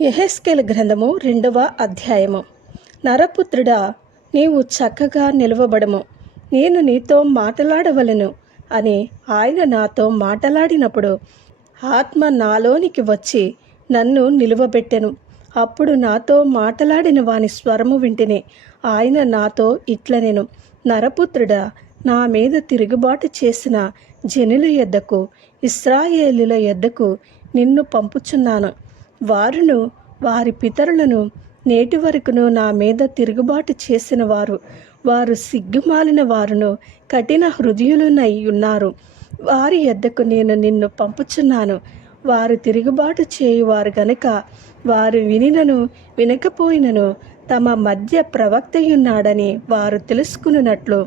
ఎహెస్కెల్ గ్రంథము రెండవ అధ్యాయము. నరపుత్రుడా నీవు చక్కగా నిలవబడము. నేను నీతో మాట్లాడవలను అని ఆయన నాతో మాట్లాడినప్పుడు ఆత్మ నాలోనికి వచ్చి నన్ను నిలువబెట్టెను. అప్పుడు నాతో మాట్లాడిన వాని స్వరము వింటిని ఆయన నాతో ఇట్లనెను. నరపుత్రుడా నా మీద తిరుగుబాటు చేసిన జనుల ఎద్దకు ఇస్రాయేలుల ఎద్దకు నిన్ను పంపుచున్నాను. వారును వారి పితరులను నేటి వరకును నా మీద తిరుగుబాటు చేసిన వారు. వారు సిగ్గుమాలిన వారును కఠిన హృదయులునై ఉన్నారు వారి ఎద్దకు నేను నిన్ను పంపుచున్నాను. వారు తిరుగుబాటు చేయువారు గనుక వారు వినినను వినకపోయినను తమ మధ్య ప్రవక్తయున్నాడని వారు తెలుసుకున్నట్లు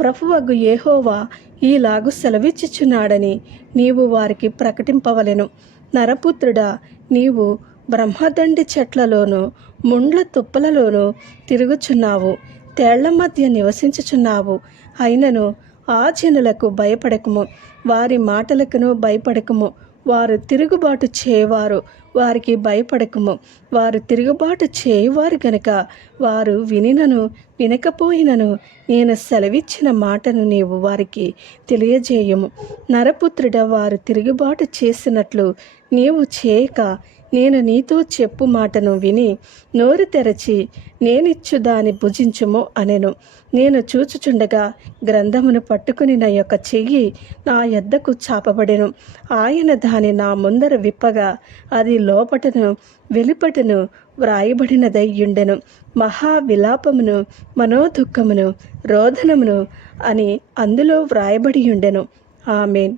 ప్రభువగు ఏహోవా ఈలాగు సెలవిచ్చుచున్నాడని నీవు వారికి ప్రకటింపవలెను. నరపుత్రుడా నీవు బ్రహ్మదండి చెట్లలోనూ ముండ్ల తుప్పలలోనూ తిరుగుచున్నావు తేళ్ళ మధ్య నివసించుచున్నావు. అయినను ఆ జనులకు భయపడకము వారి మాటలకును భయపడకము. వారు తిరుగుబాటు చేయవారు వారికి భయపడకము. వారు తిరుగుబాటు చేయవారు గనుక వారు వినినను వినకపోయినను నేను సెలవిచ్చిన మాటను నీవు వారికి తెలియజేయము. నరపుత్రుడ వారు తిరుగుబాటు చేసినట్లు నీవు చేయక నేను నీతో చెప్పు మాటను విని నోరు తెరచి నేనిచ్చు దాని భుజించుము అనెను. నేను చూచుచుండగా గ్రంథమును పట్టుకుని నా యొక్క చెయ్యి నా ఎద్దకు చాపబడెను. ఆయన దాని నా ముందర విప్పగా అది లోపటను వెలుపటను వ్రాయబడినదయ్యుండెను. మహా విలాపమును మనోదుఃఖమును రోదనమును అని అందులో వ్రాయబడి ఉండెను ఆమెన్.